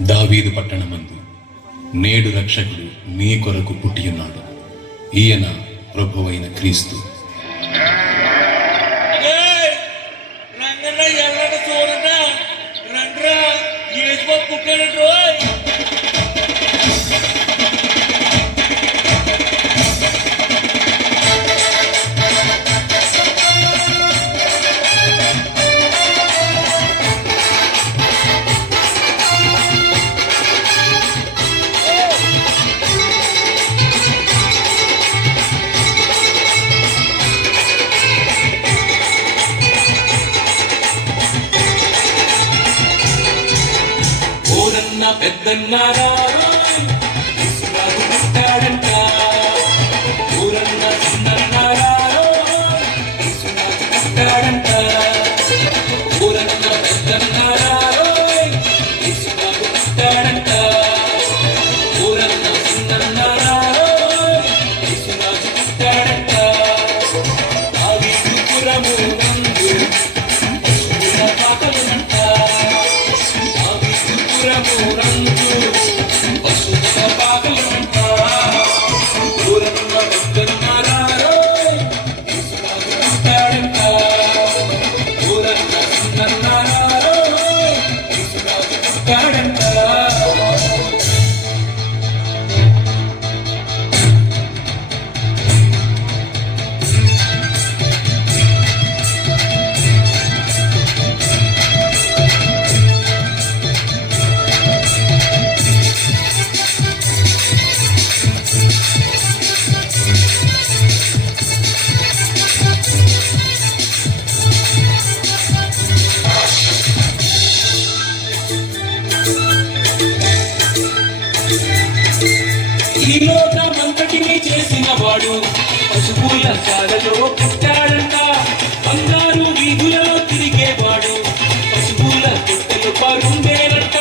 దావీదు పట్టణమందు నేడు రక్షకుడు నీ కొరకు పుట్టియున్నాడు. ఈయన ప్రభువైన క్రీస్తు. పెద్దన్నారా పుట్టాడంట, ఊరన్న చిన్నన్నారా పుట్టాడంట, ఊరన్న పెద్దన్నారా పుట్టాడంట, ఊరన్న చిన్నన్నారా పుట్టాడంట. ఆవిపురము నందు పాకలంట, ఆవిపురము ఈ లోకమంతటిని చేసిన వాడు పశువుల శాలలో పుట్టాడంట, బంగారు వీధులలో తిరిగేవాడు పశువుల పుట్టలు పరుండేనంట.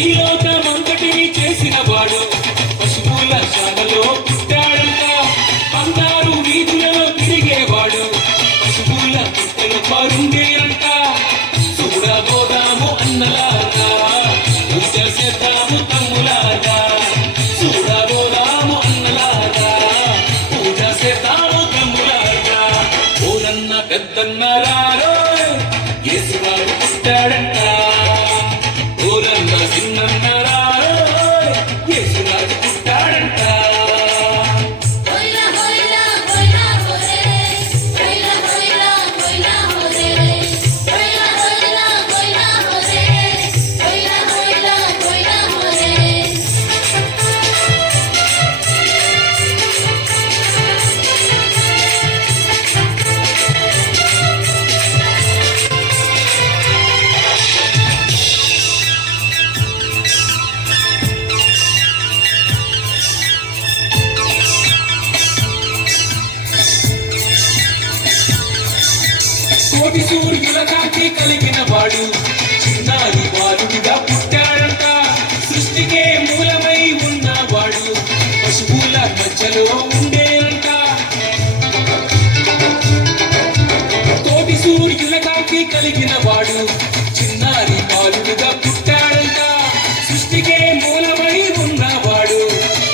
ఈ లోకమంతటిని చేసిన వాడు పశువుల శాలలో పుట్టాడంట, బంగారు వీధులలో తిరిగేవాడు పశువుల పుట్టలు పరుండేనంట. చూడబోదాము అన్నలాగా చేద్దాము తమ్ములాగా, చూడబోదాము అన్నలాగా పూజ చేద్దాము తమ్ములాగా. ఊరన్న పెద్దన్నలారో యేసురాజు పుట్టాడంట, ఊరన్న చిన్నన్నలారో యేసురాజు పుట్టాడంట. కోటి సూర్యుల కాంతి కలిగిన వాడు చిన్నారి బాలుడిగా పుట్టాడంట, సృష్టికే మూలమై ఉన్నవాడు పశువుల మధ్యలో ఉండేనంట. కోటి సూర్యుల కాంతి కలిగిన వాడు చిన్నారి బాలుడిగా పుట్టాడంట, సృష్టికే మూలమై ఉన్నవాడు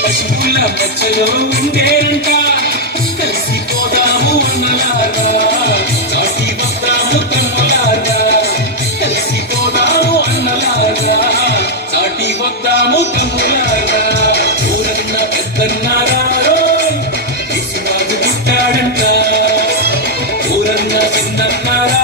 పశువుల మధ్యలో ఉండేనంట. కలిసిపోదాము అన్నలాగా, చాటి వద్దాము తమ్ములాగా, కలిసిపోదాము అన్నలాగా, చాటి వద్దాము తమ్ములాగా. ఊరన్న పెద్దన్నారో యేసురాజు పుట్టాడంట, ఊరన్న చిన్నన్నారా